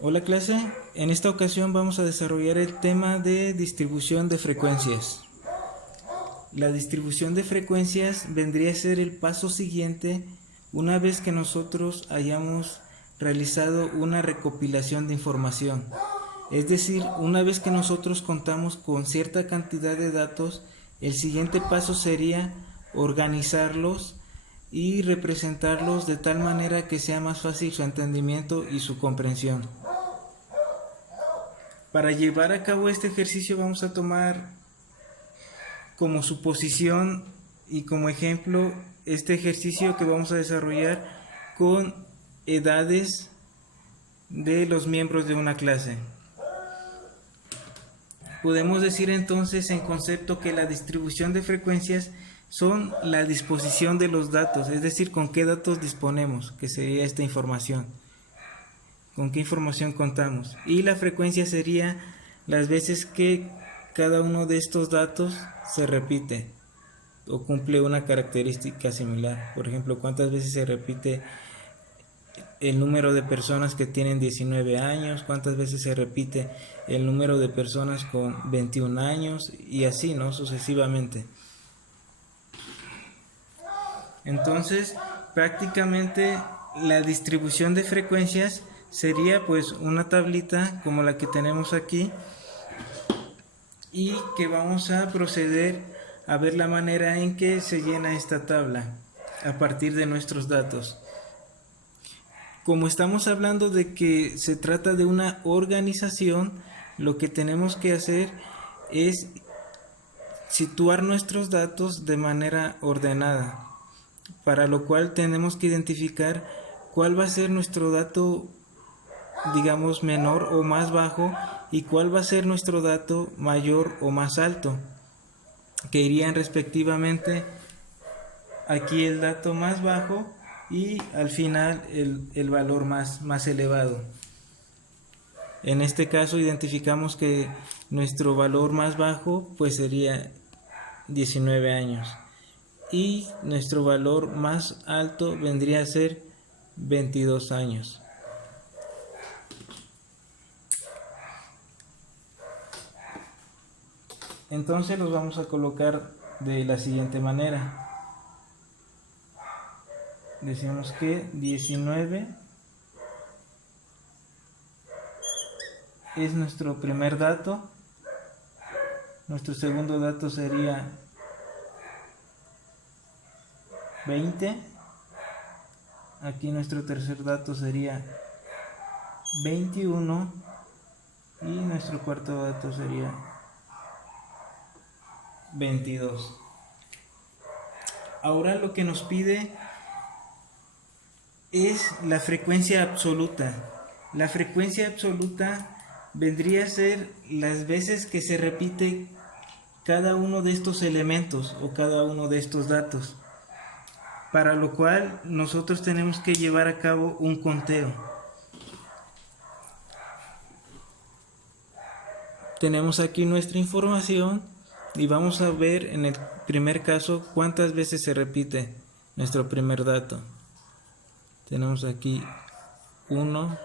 Hola clase, en esta ocasión vamos a desarrollar el tema de distribución de frecuencias. La distribución de frecuencias vendría a ser el paso siguiente una vez que nosotros hayamos realizado una recopilación de información. Es decir, una vez que nosotros contamos con cierta cantidad de datos, el siguiente paso sería organizarlos y representarlos de tal manera que sea más fácil su entendimiento y su comprensión. Para llevar a cabo este ejercicio vamos a tomar como suposición y como ejemplo este ejercicio que vamos a desarrollar con edades de los miembros de una clase. Podemos decir entonces en concepto que la distribución de frecuencias son la disposición de los datos, es decir, con qué datos disponemos, que sería esta información, con qué información contamos. Y la frecuencia sería las veces que cada uno de estos datos se repite o cumple una característica similar. Por ejemplo, cuántas veces se repite el número de personas que tienen 19 años, cuántas veces se repite el número de personas con 21 años y así, ¿no? Sucesivamente. Entonces, prácticamente la distribución de frecuencias sería pues una tablita como la que tenemos aquí y que vamos a proceder a ver la manera en que se llena esta tabla a partir de nuestros datos. Como estamos hablando de que se trata de una organización, lo que tenemos que hacer es situar nuestros datos de manera ordenada, para lo cual tenemos que identificar cuál va a ser nuestro dato, digamos, menor o más bajo y cuál va a ser nuestro dato mayor o más alto, que irían respectivamente aquí el dato más bajo y al final el valor más elevado. En este caso identificamos que nuestro valor más bajo pues sería 19 años y nuestro valor más alto vendría a ser 22 años. Entonces los vamos a colocar de la siguiente manera. Decimos que 19 es nuestro primer dato. Nuestro segundo dato sería 20. Aquí nuestro tercer dato sería 21. Y nuestro cuarto dato sería 22. Ahora lo que nos pide es la frecuencia absoluta. La frecuencia absoluta vendría a ser las veces que se repite cada uno de estos elementos o cada uno de estos datos, para lo cual nosotros tenemos que llevar a cabo un conteo. Tenemos aquí nuestra información y vamos a ver en el primer caso cuántas veces se repite nuestro primer dato. Tenemos aquí 1,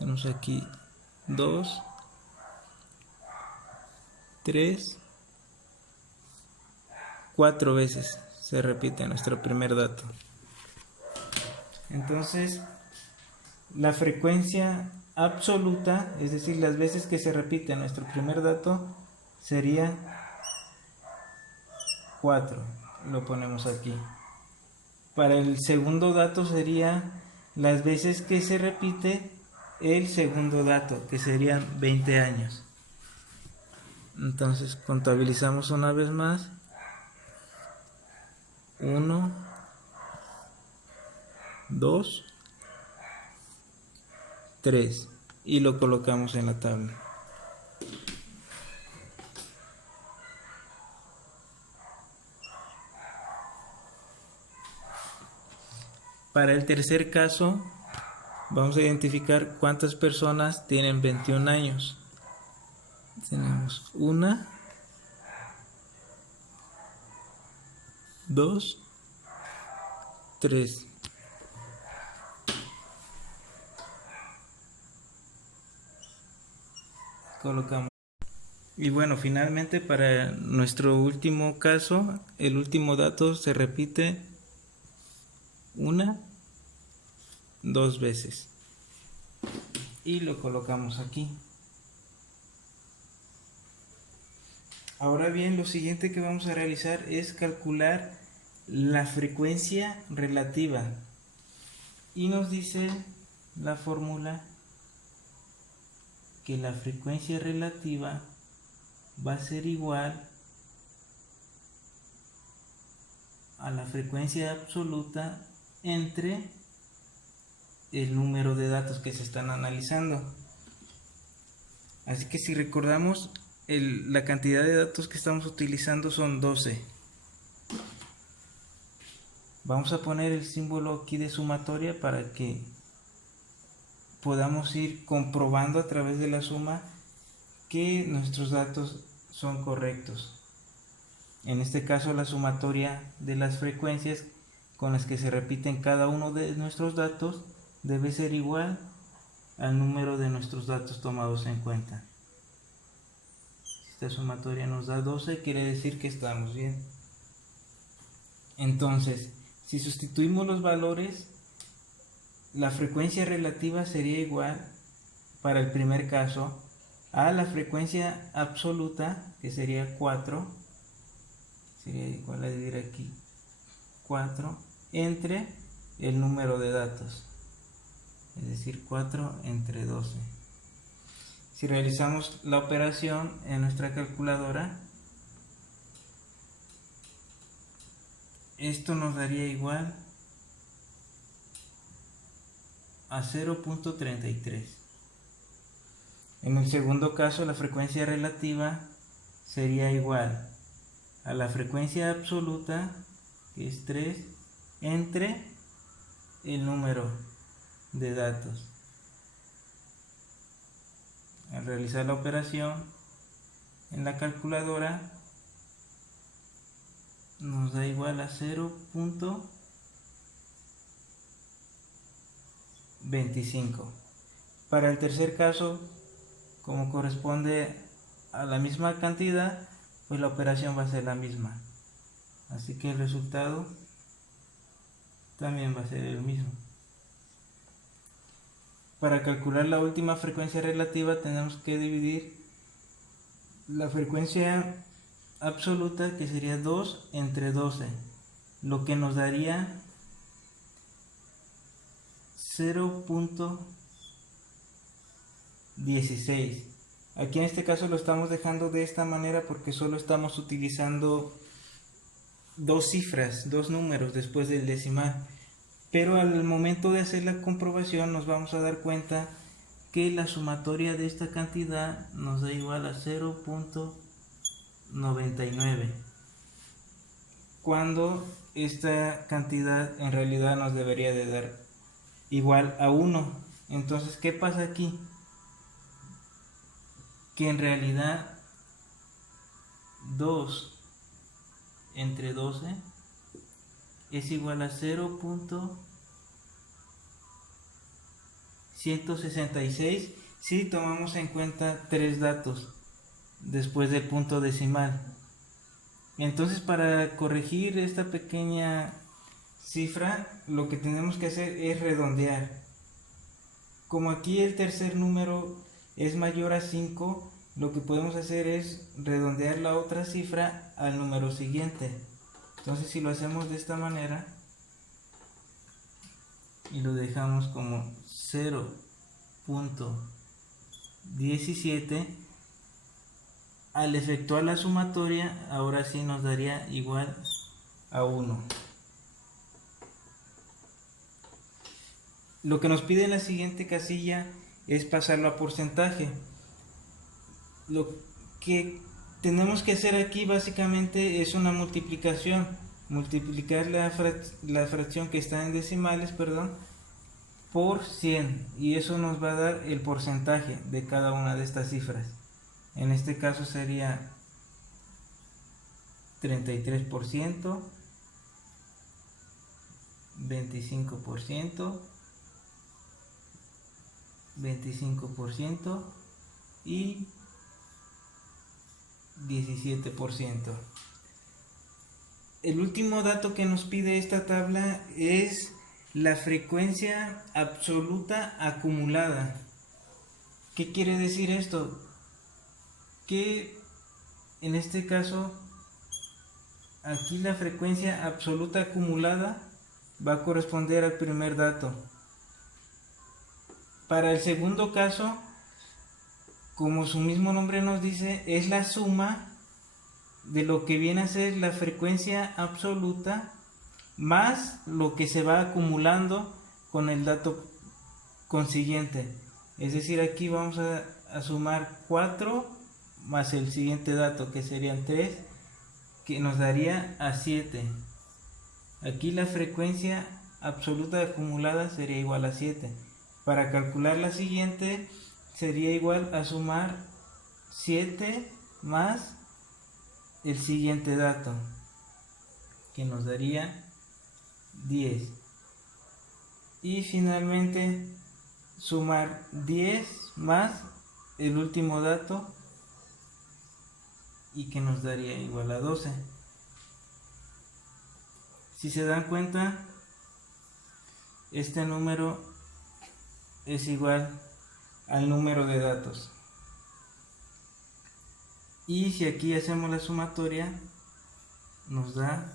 tenemos aquí 2, 3, 4 veces se repite nuestro primer dato. Entonces, la frecuencia absoluta, es decir, las veces que se repite nuestro primer dato, sería 4. Lo ponemos aquí. Para el segundo dato sería las veces que se repite el segundo dato, que serían 20 años. Entonces contabilizamos una vez más. 1, 2, 3 y lo colocamos en la tabla. Para el tercer caso vamos a identificar cuántas personas tienen 21 años. Tenemos 1, 2, 3. colocamos. Y bueno, finalmente para nuestro último caso, el último dato se repite dos veces. Y lo colocamos aquí. Ahora bien, lo siguiente que vamos a realizar es calcular la frecuencia relativa. Y nos dice la fórmula que la frecuencia relativa va a ser igual a la frecuencia absoluta entre el número de datos que se están analizando. Así que si recordamos, la cantidad de datos que estamos utilizando son 12. Vamos a poner el símbolo aquí de sumatoria para que podamos ir comprobando a través de la suma que nuestros datos son correctos. En este caso, la sumatoria de las frecuencias con las que se repiten cada uno de nuestros datos debe ser igual al número de nuestros datos tomados en cuenta. Si esta sumatoria nos da 12, quiere decir que estamos bien. Entonces, si sustituimos los valores, la frecuencia relativa sería igual, para el primer caso, a la frecuencia absoluta, que sería 4, sería igual a dividir aquí 4, entre el número de datos, es decir, 4 entre 12. Si realizamos la operación en nuestra calculadora, esto nos daría igual a 0.33. En el segundo caso, la frecuencia relativa sería igual a la frecuencia absoluta, que es 3, entre el número de datos. Al realizar la operación en la calculadora, nos da igual a 0.25. Para el tercer caso, como corresponde a la misma cantidad, pues la operación va a ser la misma. Así que el resultado también va a ser el mismo. Para calcular la última frecuencia relativa tenemos que dividir la frecuencia absoluta, que sería 2 entre 12, lo que nos daría 0.16. Aquí en este caso lo estamos dejando de esta manera porque solo estamos utilizando dos cifras, dos números después del decimal. Pero al momento de hacer la comprobación nos vamos a dar cuenta que la sumatoria de esta cantidad nos da igual a 0.99, cuando esta cantidad en realidad nos debería de dar igual a 1. Entonces, ¿qué pasa aquí? Que en realidad 2 entre 12 es igual a 0.166 si tomamos en cuenta 3 datos después del punto decimal. Entonces, para corregir esta pequeña cifra, lo que tenemos que hacer es redondear. Como aquí el tercer número es mayor a 5, lo que podemos hacer es redondear la otra cifra al número siguiente. Entonces, si lo hacemos de esta manera y lo dejamos como 0.17, al efectuar la sumatoria, ahora sí nos daría igual a 1. Lo que nos pide en la siguiente casilla es pasarlo a porcentaje. Lo que tenemos que hacer aquí básicamente es una multiplicación. Multiplicar la fracción que está en decimales, por 100. Y eso nos va a dar el porcentaje de cada una de estas cifras. En este caso sería 33%, 25%, 25% y 17%. El último dato que nos pide esta tabla es la frecuencia absoluta acumulada. ¿Qué quiere decir esto? Que en este caso, aquí la frecuencia absoluta acumulada va a corresponder al primer dato. Para el segundo caso, como su mismo nombre nos dice, es la suma de lo que viene a ser la frecuencia absoluta más lo que se va acumulando con el dato consiguiente. Es decir, aquí vamos a sumar 4 más el siguiente dato, que serían 3, que nos daría a 7. Aquí la frecuencia absoluta acumulada sería igual a 7. Para calcular la siguiente sería igual a sumar 7 más el siguiente dato, que nos daría 10. Y finalmente sumar 10 más el último dato, y que nos daría igual a 12. Si se dan cuenta, este número es igual al número de datos. Y si aquí hacemos la sumatoria, nos da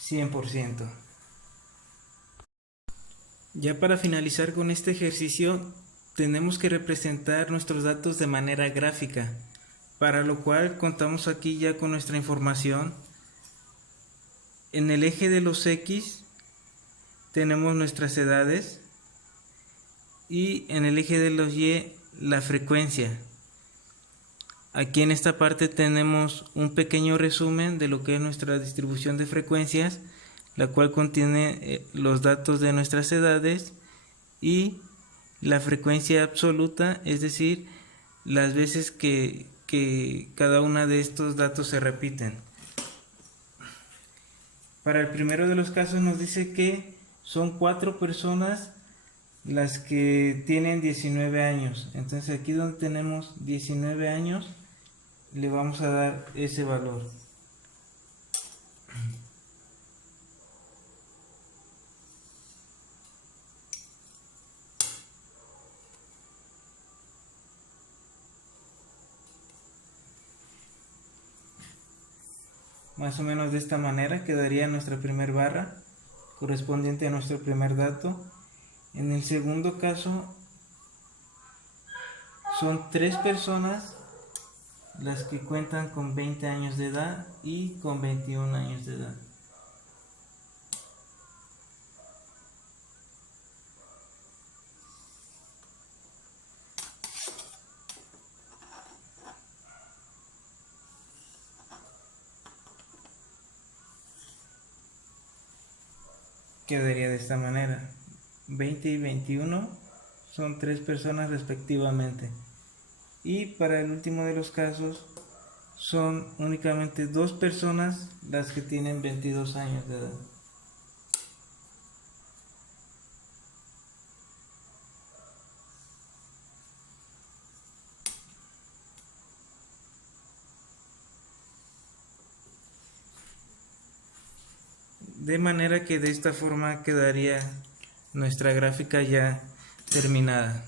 100%. Ya para finalizar con este ejercicio, tenemos que representar nuestros datos de manera gráfica, para lo cual contamos aquí ya con nuestra información. En el eje de los X tenemos nuestras edades y en el eje de los Y la frecuencia. Aquí en esta parte tenemos un pequeño resumen de lo que es nuestra distribución de frecuencias, la cual contiene los datos de nuestras edades y la frecuencia absoluta, es decir, las veces que cada una de estos datos se repiten. Para el primero de los casos nos dice que son 4 personas las que tienen 19 años. Entonces aquí donde tenemos 19 años, le vamos a dar ese valor. Más o menos de esta manera quedaría nuestra primera barra correspondiente a nuestro primer dato. En el segundo caso son 3 personas las que cuentan con 20 años de edad y con 21 años de edad. Quedaría de esta manera: 20 y 21 son 3 personas respectivamente. Y para el último de los casos son únicamente 2 personas las que tienen 22 años de edad. De manera que de esta forma quedaría nuestra gráfica ya terminada.